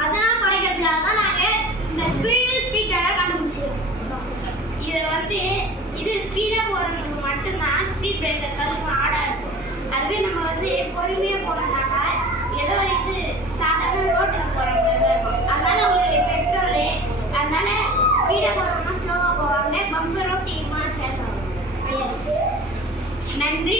அதெல்லாம் குறைக்கிறதுக்காக தான் நாங்கள் இந்த ஸ்பீட் பிரேக்கர் கண்டுபிடிச்சிருக்கோம். இதை வந்து இது ஸ்பீடாக போகிறவங்களுக்கு மட்டும்தான் ஸ்பீட் பிரேக்கர் கழுவு ஆடாக இருக்கும். அதுவே நம்ம வந்து பொறுமையாக போனோம்னாக்கா ஏதோ இது சாதாரண ரோட்டில் போகிற மாதிரி தான் இருக்கும். அதனால உங்களுக்கு பெட்ரோலு அதனால ஸ்பீடாக போகிறவங்க ஸ்லோவாக போவாங்க, பம்பரும் சீக்கிரமாக சேர்ந்தாங்க. நன்றி.